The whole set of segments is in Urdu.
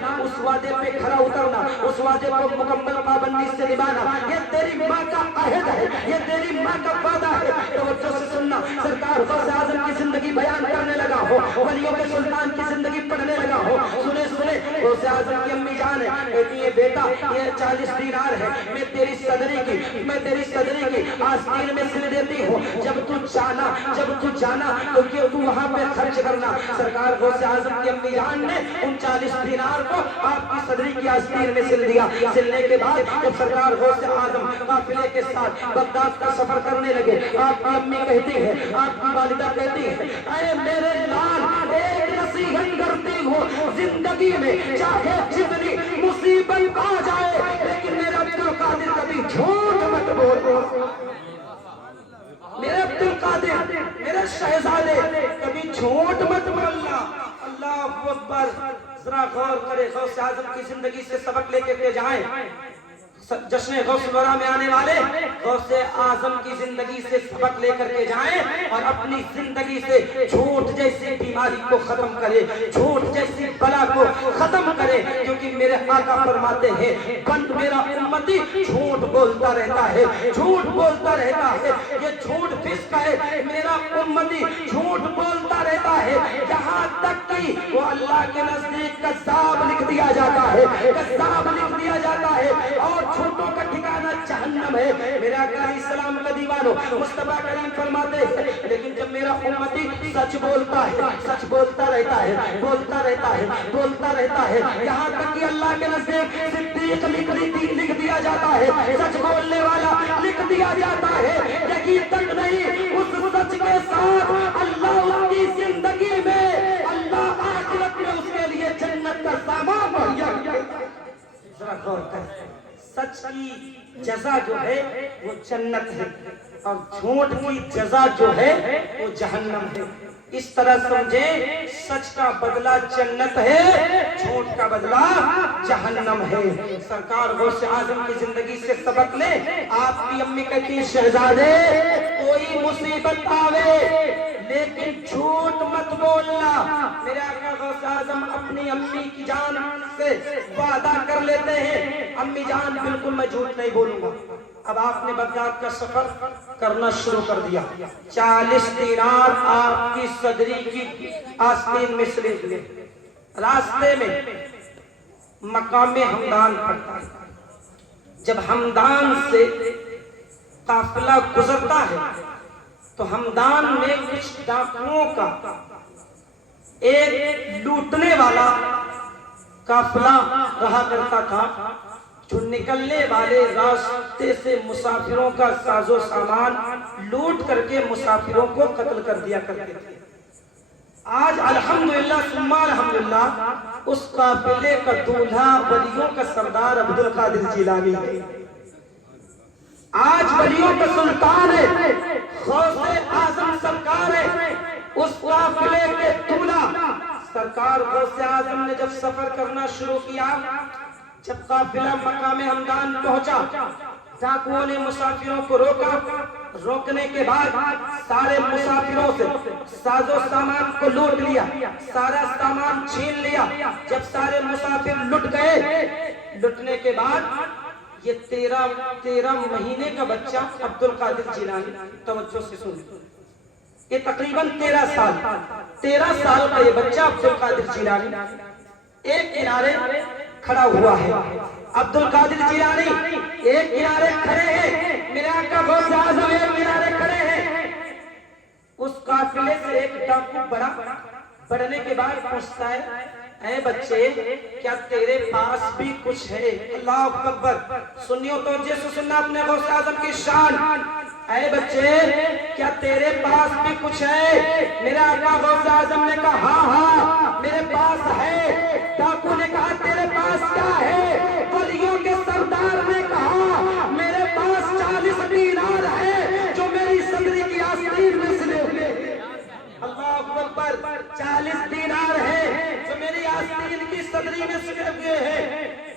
ڈال، اس وعدے پہ کھڑا اترنا، اس وعدے کو مکمل پابندی سے نبھانا، یہ تیری ماں کا عہد ہے، یہ تیری ماں کا وعدہ ہے۔ توجہ سے سننا، سرکار غوث اعظم کی زندگی بیان کرنے لگا ہو، ولیوں کے سلطان کی زندگی پڑھنے لگا ہو، سنے سنے غوث اعظم کی امی جان ہے، کہتی ہے بیٹا یہ 40 دینار ہے، میں تیری صدری کی آستین میں سل دیتی ہوں، جب تو جانا تو کیوں تو وہاں پہ خرچ کرنا۔ سرکار غوث اعظم کی امی جان نے ان 40 دینار کو آپ کی صدری کی آستین میں سل دیا۔ سلنے کے بعد جب سرکار غوث اعظم قافلے کے ساتھ بغداد کا سفر کرنے لگے، آپ کی امی کہتی ہے، آپ کی والدہ کہتی ہے، اے میرے لال ایک نصیحت کرتی ہوں، زندگی میں چاہے جتنی مصیبت آ جائے لیکن میرا عبدالقادر کبھی جھوٹ مت بولو، میرے عبدالقادر میرے شہزادے کبھی جھوٹ مت بولنا۔ اللہ اکبر، ذرا غور کرے، غوث اعظم کی زندگی سے سبق لے کے جائیں۔ جشن غوث الورا میں آنے والے غوث اعظم کی زندگی سے سبق لے کر کے جائیں اور اپنی زندگی سے جھوٹ جیسی بیماری کو ختم کرے، جھوٹ جیسی بلا کو ختم کرے، کیونکہ میرے آقا فرماتے ہیں بند میرا امتی جھوٹ بولتا رہتا ہے، جھوٹ بولتا رہتا ہے، یہ جھوٹ فسق ہے، میرا امتی جھوٹ بولتا رہتا ہے، یہاں تک کہ وہ اللہ کے نزدیک کذاب لکھ دیا جاتا ہے، کذاب لکھ دیا جاتا ہے، اور جھوٹوں کا ٹھکانہ جہنم ہے۔ میرا آقا علیہ السلام کا دیوانو مصطفیٰ کریم فرماتے ہیں لیکن جب میرا امتی سچ بولتا ہے، سچ بولتا رہتا ہے، بولتا رہتا ہے، بولتا رہتا ہے، یہاں تک کہ اللہ کے نزدیک صدیق لکھ دیا جاتا ہے، سچ بولنے والا لکھ دیا جاتا ہے، یہی تک نہیں اس سچ کے ساتھ اللہ اس کی زندگی میں، اللہ آخرت میں اس کے لیے جنت کا سامان مہیا کرتا ہے۔ ذرا غور کریں، سچ کی جزا جو ہے وہ جنت ہے اور جھوٹ کی جزا جو ہے وہ جہنم ہے۔ اس طرح سمجھیں سچ کا بدلہ جنت ہے، جھوٹ کا بدلہ جہنم ہے۔ سرکار غوث اعظم کی زندگی سے سبق لے، آپ کی امی کہتی ہیں شہزادے کوئی مصیبت آوے لیکن جھوٹ مت بولنا۔ میرے آقا غوث اعظم اپنی امی کی جان سے وعدہ کر لیتے ہیں، امی جان بالکل میں جھوٹ نہیں بولوں گا۔ اب آپ نے بغداد کا سفر کرنا شروع کر دیا، 40 دینار آپ کی صدری کی آستین میں سلے ہوئے، راستے میں مقام ہمدان پڑتا ہے۔ جب ہمدان سے قافلہ گزرتا ہے تو ہمدان میں کچھ ڈاکوؤں کا ایک لوٹنے والا قافلہ رہا کرتا تھا جو نکلنے والے راستے سے مسافروں کا ساز و سامان لوٹ کر کے مسافروں کو قتل کر دیا کرتے تھے۔ آج الحمدللہ ثم الحمدللہ اس قافلے کا دولہا ولیوں کا سردار عبدالقادر جیلانی ہے، آج ولیوں کا سلطان ہے، غوث اعظم سرکار ہے۔ اس قافلے کے دولہا سرکار غوث اعظم نے جب سفر کرنا شروع کیا، جب قافلہ مقام ہمدان پہنچا، ڈاکوؤں نے مسافروں کو روکا، روکنے کے بعد سارے مسافروں سے ساز و سامان کو لوٹ لیا، سارا سامان چھین لیا۔ جب سارے مسافر لٹ گئے، لٹنے کے بعد یہ 13 مہینے کا بچہ عبدالقادر جیلانی، توجہ سے سن، یہ تقریباً 13 سال کا یہ بچہ عبدالقادر جیلانی ایک کنارے کھڑا ہوا ہے، عبدالقادر جیلانی ایک کنارے کھڑے ہیں، میرے آقا غوث اعظم ایک کنارے کھڑے ہیں۔ اس قافلے سے ایک ڈاکو بڑھنے کے بعد پوچھتا ہے، اے بچے کیا تیرے پاس بھی کچھ ہے؟ اللہ اکبر، سنیو توجہ سے سننا اپنے غوث اعظم کی شان، اے بچے کیا تیرے پاس بھی کچھ ہے؟ میرے آقا غوث اعظم نے کہا ہاں ہاں میرے پاس ہے۔ ڈاکو نے کہا تیرے پاس کیا ہے؟ ولیوں کے سردار نے کہا میرے پاس 40 دینار ہے جو میری صدری کی آستین میں سلے ہوئے۔ اللہ اکبر، 40 دینار ہے جو میری آستین کی صدری میں سلے ہوئے ہیں۔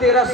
13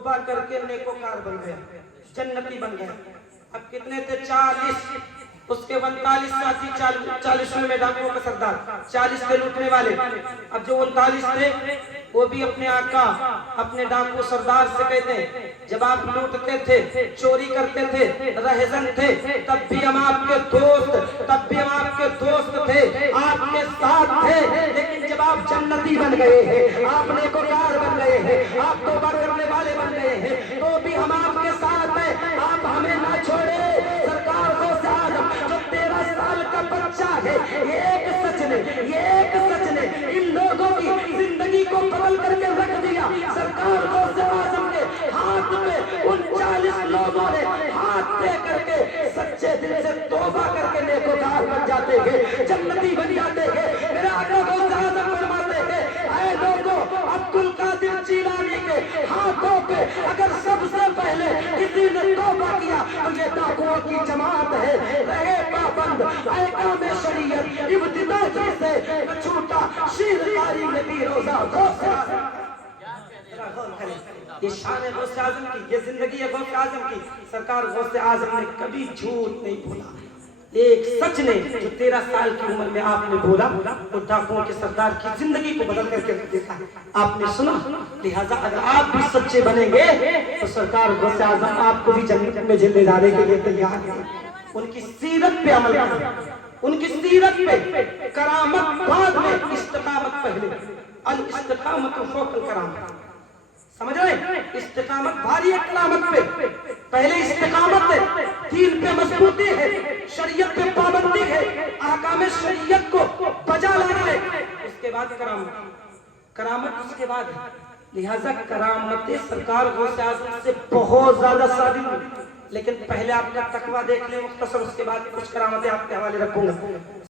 توبہ کر کے نیکوکار بن گیا، جنتی بن گیا۔ اب کتنے تھے؟ 40۔ اس کے 39 ساتھی، 40ویں میں ڈاکوؤں کا سردار، 40 تھے لوٹنے والے۔ اب جو 39 تھے وہ بھی اپنے آقا، اپنے ڈاکو سردار سے کہتے ہیں جب آپ لوٹتے تھے، چوری کرتے تھے، رہزن تھے، تب بھی ہم آپ کے دوست، تب بھی ہم آپ کے دوست تھے، آپ کے ساتھ تھے۔ لیکن جب آپ جنتی بن گئے ہیں، آپ نیکوکار بن گئے ہیں، آپ توبہ کرنے والے بن گئے ہیں، تو بھی ہم آپ کے ساتھ ہیں، آپ ہمیں نہ چھوڑے۔ سرکار غوث اعظم جو 13 سال کا بچہ ہے، یہ ایک سچ نے ان لوگوں کی زندگی کو بدل کر کے رکھ دیا۔ سرکار غوث اعظم کے ہاتھ پہ ان 40 لوگوں نے ہاتھ دے کر کے سچے دل سے توبہ کر کے نیکوکار بن جاتے ہیں، جنتی بن جاتے ہیں۔ میرا آقا غوث اعظم فرماتے ہیں اے لوگوں، عبد القادر جیلانی کے ہاتھوں پہ اگر سب سے پہلے کسی نے توبہ کیا تو یہ ڈاکوؤں کی جماعت ہے۔ رہے پابند احکام شریعت، ابتدا سے نہ چھوٹا شیر قاری میں بھی روزہ غوث اعظم۔ یہ شان ہے غوث اعظم کی، یہ زندگی ہے غوث اعظم کی۔ سرکار غوث اعظم نے کبھی جھوٹ نہیں بولا۔ ایک سچ نے جو 13 سال کی عمر میں آپ نے بولا، وہ ڈاکوؤں کے سردار کی زندگی کو بدل کر کے دیکھا۔ آپ نے سنا، لہذا اگر آپ بھی سچے بنیں گے تو سرکار غوث اعظم آپ کو بھی جنت میں لے جانے کے لیے تیار ہیں۔ ان کی سیرت پہ عمل کریں، ان کی سیرت پہ۔ کرامت بعد میں، استقامت پہلے۔ الاستقامت فوق الکرامت، سمجھ رہے ہیں؟ استقامت بھاری ہے کرامت پہ، پہلے استقامت ہے، دین پہ مضبوطی ہے، شریعت پہ پابندی ہے، احکام شریعت کو بجا لانا ہے، اس کے بعد کرامت اس کے بعد ہے۔ لہذا کرامت سرکار غوث اعظم سے بہت زیادہ ثابت ہوئی، لیکن پہلے آپ کا تقویٰ دیکھ لیں مختصر، اس کے بعد کچھ کرامتیں آپ کے حوالے رکھوں گا۔